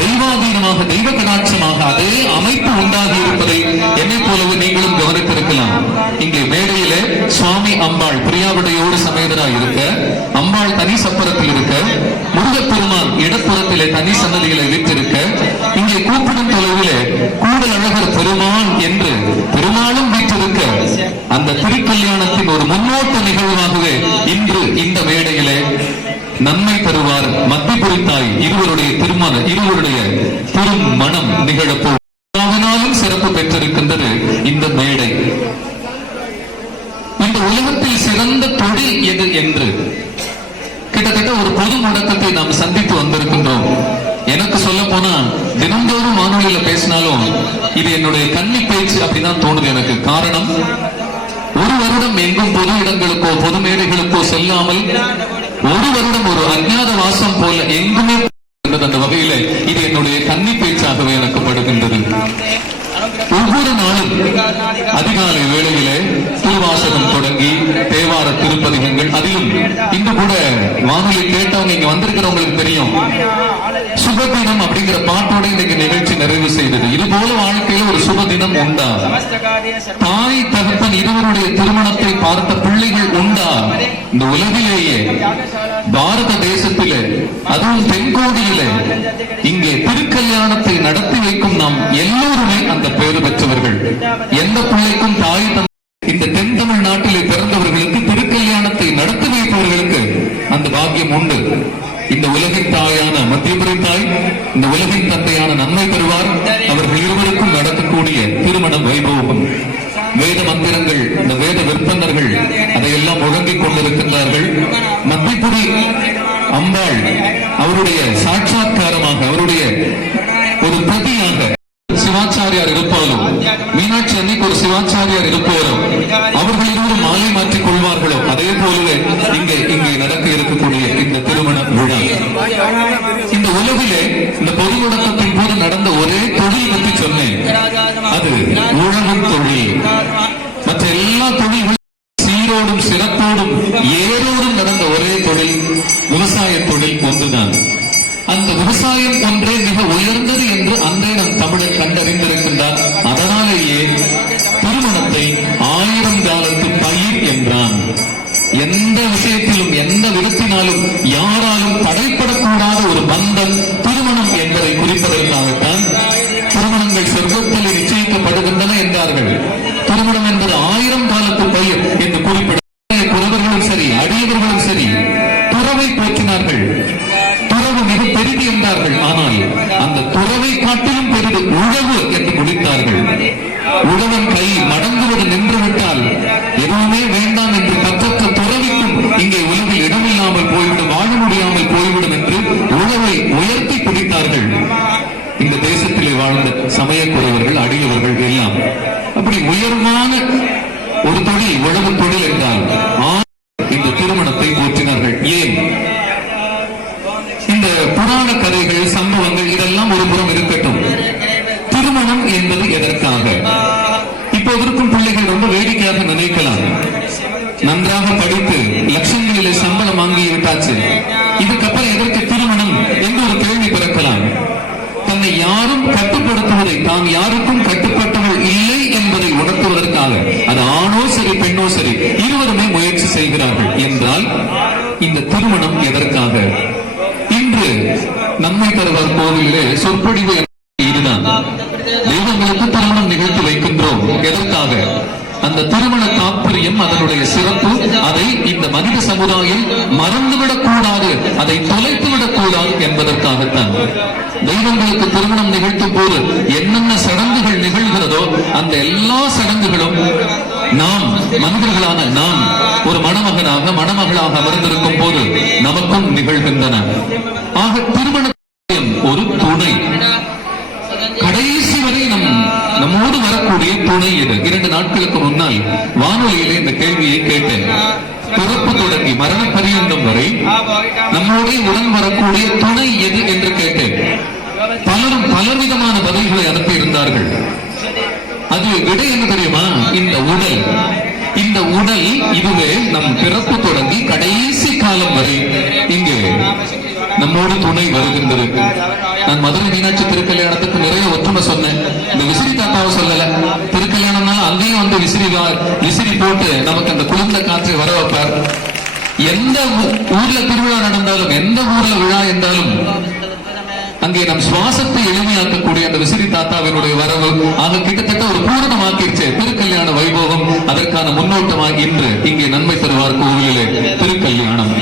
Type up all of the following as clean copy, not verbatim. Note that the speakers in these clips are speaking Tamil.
தெய்வாதீனமாக தெய்வ கடாட்சமாக அதே அமைப்பு உண்டாகி இருப்பதை என்னை போலவே நீங்களும் கவனித்திருக்கலாம். இங்கே மேடையிலே சுவாமி அம்பாள் பிரியாவிடையோடு சமேதராய் இருக்க, அம்பாள் தனி சப்பரத்தில் இருக்க, முருகப்பெருமான் இடப்புறத்திலே தனி சன்னதிகளை வைத்திருக்க, இங்கே கூப்பிடும் தொலைவிலே கூடல் அழகர் பெருமான் என்று பெருமாளும் வீற்றிருக்க, அந்த திருக்கல்யாணத்தின் ஒரு முன்னோட்ட நிகழ்வாகவே இன்று இந்த மேடையிலே நன்மை தருவார் மத்திபுரி தாய் இருவருடைய திருமணம் நிகழப்போனாலும் சிறப்பு பெற்றிருக்கின்றது இந்த மேடை. இந்த உலகத்தில் சிறந்த தொழில் எது என்று கிட்டத்தட்ட ஒரு பொது முடக்கத்தை நாம் சந்தித்து வந்திருக்கின்றோம். எனக்கு சொல்ல போனா தினந்தோறும் வானொலியில பேசினாலும் இது என்னுடைய கன்னி பேச்சு அப்படிதான் தோணுது எனக்கு. காரணம், ஒரு வருடம் எங்கும் பொது இடங்களுக்கோ பொது மேடைகளுக்கோ செல்லாமல் ஒரு வருடம் ஒரு அஞ்ஞாத வாசம் போல எங்குமே அந்த வகையில இது என்னுடைய கன்னி பேச்சாகவே எனக்கு படுகின்றது. ஒவ்வொரு நாளும் அதிகாலை வேளையிலே திருவாசகம் தொடங்கி தேவார திருப்பதிகங்கள், அதிலும் இன்று கூட வானொலி கேட்டவங்க இங்க வந்திருக்கிறவங்களுக்கு தெரியும், சுபதினம் அப்படிங்கிற பாட்டோட இன்னைக்கு நிகழ்ச்சி நிறைவு செய்தது. இது போல வாழ்க்கையில ஒரு சுபதினம் உண்டா? தாய் தகப்பன் இருவருடைய திருமணத்தை பார்த்த பிள்ளைகள் உண்டா? இந்த உலகிலேயே பாரத தேசத்திலே அதுவும் தென்கோடியிலே இங்கே திருக்கல்யாணத்தை நடத்தி வைக்கும் நாம் எல்லோருமே அந்த பேரு பெற்றவர்கள். எந்த பிள்ளைக்கும் தாய் இந்த தென் தமிழ்நாட்டிலே பிறந்தவர்களுக்கு திருக்கல்யாணத்தை நடத்தி வைப்பவர்களுக்கு அந்த பாக்கியம் உண்டு. இந்த உலகின் தாயான மத்தியபுரி தாய், இந்த உலகின் தந்தையான நன்மை பெறுவார். அவர்கள் இருவருக்கும் நடக்கக்கூடிய திருமண வைபவம், வேத மந்திரங்கள், இந்த வேத விற்பனர்கள் அதையெல்லாம் முழங்கிக் கொண்டிருக்கின்றார்கள். மத்தியபுரி அம்பாள் அவருடைய சாட்சாத்காரமாக, அவருடைய ஒரு பிரதியாக சிவாச்சாரியார் இருப்பாலும், மீனாட்சி அன்னைக்கு ஒரு சிவாச்சாரியார் இருப்பவரும், அவர்கள் இருவரும் மாலை மாற்றிக் கொள்வார்களோ அதே போலவே இங்கே நடக்க இருக்கக்கூடிய இந்த திருமண விழா, இந்த உலகிலே இந்த பொது முடக்கத்தின் போது நடந்த ஒரே தொழில் பற்றி சொன்னேன். அது உழவும் தொழில். மற்ற எல்லா தொழில்களும் சீரோடும் சிறப்போடும் ஏரோடும் நடந்த ஒரே தொழில் விவசாய தொழில் ஒன்றுதான். அந்த விவசாயம் ஒன்றே மிக உயர்ந்தது என்று அன்றே நம் தமிழர் கண்டறிந்திருக்கின்றார். அதனாலேயே திருமணத்தை 1000 காலத்து பயிர் என்றான். எந்த விஷயத்திலும் எந்த விதத்தினாலும் யாராலும் தடைப்படக்கூடாத ஒரு பந்தம் திருமணம் என்பதை குறிப்பதற்காகத்தான் திருமணங்கள் சொர்க்கத்தில் நிச்சயிக்கப்படுகின்றன என்றார்கள். திருமணம் என்பது 1000 காலத்து பயிர் என்று குறிப்பிட குறவர்களும் சரி, அடியவர்களும் சரி துறவை போற்றினார்கள். துறவு மிக பெரிது என்றார்கள். ஆனால் அந்த துறவை காட்டிலும் பெரிது உழவு என்று முடித்தார்கள். உழவன் கை மடங்குவது நின்றுவிட்டால் எதுவுமே வேண்டாம் என்று கற்றற்ற துறவிக்கும் இங்கே உலகில் இடமில்லாமல் போய்விடும், வாழ முடியாமல் போய்விடும் என்று உழவை உயர்த்தி பிடித்தார்கள். இந்த தேசத்திலே வாழ்ந்த சமயக்குறவர்கள், அடியவர்கள் எல்லாம் அப்படி உயர்வான ஒரு தொழில் உழவு தொழில் என்றால் இந்த திருமணத்தை போற்றினார்கள். ஏன்? இந்த புராண கதைகள், சம்பவங்கள் இதெல்லாம் ஒரு புறம் இருக்கட்டும், திருமணம் என்பது எதற்காக? இப்போது இருக்கும் பிள்ளைகள் ரொம்ப வேடிக்கையாக நினைக்கலாம், நன்றாக படித்து லட்சங்களிலே சம்பளம் வாங்கி விட்டாச்சு, இதுக்கப்புறம் எதற்கு திருமணம் என்று ஒரு கேள்வி பிறக்கலாம். தன்னை யாரும் கட்டுப்படுத்துவதை, தான் யாருக்கும் கட்டுப்பட்டவள் இல்லை என்பதை உணர்த்துவதற்காக, அது ஆணோ சரி பெண்ணோ சரி இருவருமே முயற்சி செய்கிறார்கள் என்றால் இந்த திருமணம் எதற்காக? இன்று நன்மை தருவார் கோவிலே சொற்பொழிவு இதுதான். தெய்வங்களுக்கு திருமணம் நிகழ்த்தி வைக்கின்றோம். எதற்காக? அந்த திருமண தாற்பயம், அதனுடைய சிறப்பு, அதை இந்த மனித சமுதாயம் மறந்துவிடக் கூடாது, அதை தொலைத்துவிடக் கூடாது என்பதற்காகத்தான். தெய்வங்களுக்கு திருமணம் நிகழ்த்தும் போது என்னென்ன சடங்குகள் நிகழ்கிறதோ அந்த எல்லா சடங்குகளும் நாம் மனிதர்களான நாம் ஒரு மணமகனாக மணமகளாக அமர்ந்திருக்கும் போது நமக்கும் நிகழ்கின்றன. ஆக திருமண ஒரு துணை, கடைசி வரை நம்மோடு வரக்கூடிய துணை இது. 2 நாட்களுக்கு முன்னால் வானொலியிலே இந்த கேள்வியை கேட்டேன். பிறப்பு தொடங்கி மரண பரியந்தம் வரை நம்மோட உடன் வரக்கூடிய துணை எது என்று கேட்டேன். பலரும் பலவிதமான பதில்களை அனுப்பி இருந்தார்கள். அது விடை என்ன தெரியுமா? இந்த உடல். இந்த உடல் இதுவே நம் பிறப்பு தொடங்கி கடைசி காலம் வரை இங்கே நம்மோடு துணை வருகின்றது. நான் மதுரை மீனாட்சி திருக்கல்யாணத்துக்கு நிறைய ஒற்றுமை சொன்னேன். இந்த விசிறி தாத்தாவை சொல்லல. திருக்கல்யாணம்னால அங்கேயும் வந்து விசிறி போட்டு நமக்கு அந்த குளிர்ந்த காற்றை வர வைப்பார். எந்த ஊர்ல திருவிழா நடந்தாலும், எந்த ஊர்ல விழா என்றாலும் அங்கே நம் சுவாசத்தை எளிமையாக்கக்கூடிய அந்த விசிறி தாத்தாவினுடைய வரவு ஆக கிட்டத்தட்ட ஒரு பூரணமாக்கிருச்சு திருக்கல்யாண வைபோகம். அதற்கான முன்னோட்டமாக இன்று இங்கே நன்மை தருவார் கோவிலிலே திருக்கல்யாணம்.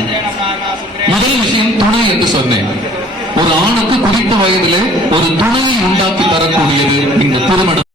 முதல் விஷயம் துணை என்று சொன்னேன். ஒரு ஆணுக்கு குறித்த வயதிலே ஒரு துணையை உண்டாக்கி தரக்கூடியது இந்த திருமணம்.